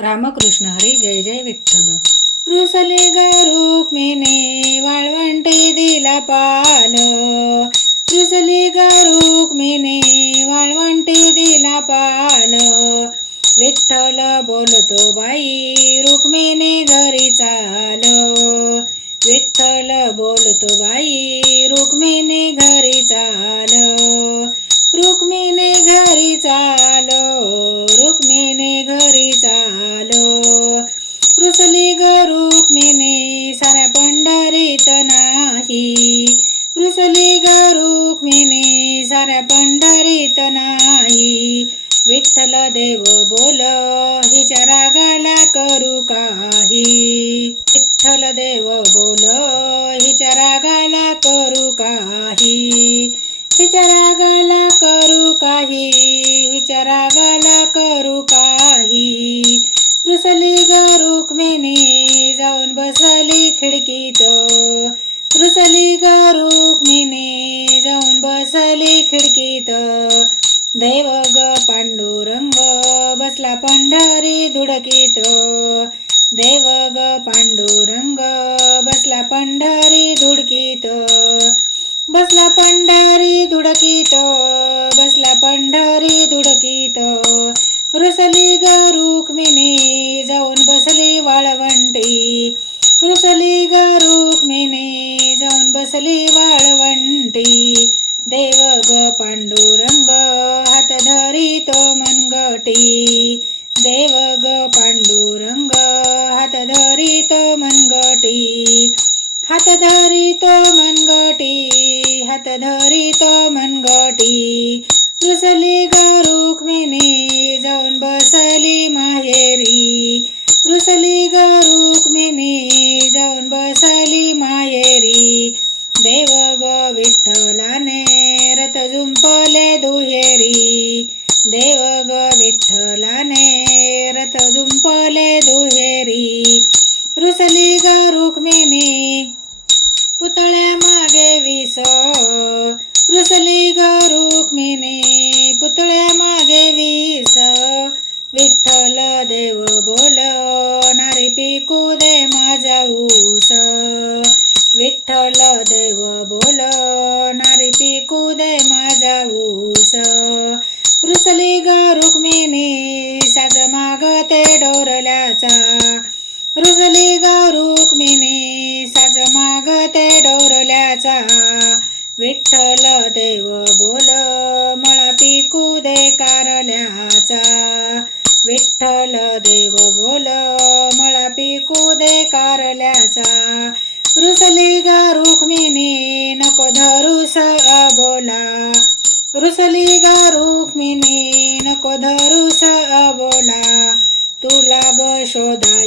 रामकृष्ण हरी जय जय विठ्ठल. रुसले ग रुक्मिणे वाळवंटे दिला पाल. रुसले ग रुक्मिणे वाळवंटे दिला पाल. विठ्ठल बोलतो बाई रुक्मिणे घरी चाल. विठ्ठल बोलतो बाई रुक्मिणे घरी चाल. रुक्मिणे घरी चाल. पंढरीत नाही. विठ्ठल देव बोल हिच्या रागाला करू काही. विठ्ठल देव बोल हिच्या रागाला करू काही. हिच्या बसली खिडकीत. दैव ग पांडुरंग बसला पंढरी धुडकीत. देव ग पांडुरंग बसला पंढरी धुडकीत. बसला पंढरी धुडकीत. बसला पंढरी धुडकीत. रुसली ग रुक्मिणी जाऊन बसली वाळवंटी. रुसली ग रुक्मिणी जाऊन बसली वाळवंटी. मनगटी देव ग पांडुरंग हात धरितो मनगटी. हात धरितो मनगटी हात धरितो मनगटी. रुसली ग रुक्मिणी जाऊन बसली माहेरी. रुसली ग रुक्मिणी जाऊन बसली माहेरी. देव ग विठ्ठलाने रथ झुंपले दुहेरी. देव ग विठ्ठलाने रथ झुंपले दुहेरी रुसली ग रुक्मिणी पुतळ्या मागे विस रुसली ग रुक्मिणी पुतळ्या मागे विस रुसली ग रुक्मिणी साज मागते डोरल्याचा. विठ्ठल देव बोल मळा पिकू दे कारल्याचा. विठ्ठल देव बोल मळा पिकू दे कारल्याचा. रुसली गा रुक्मिणी नको धरूस बोला. रुसली गा रुक्मिणी नको धरूस बोला. तुला ग शोधा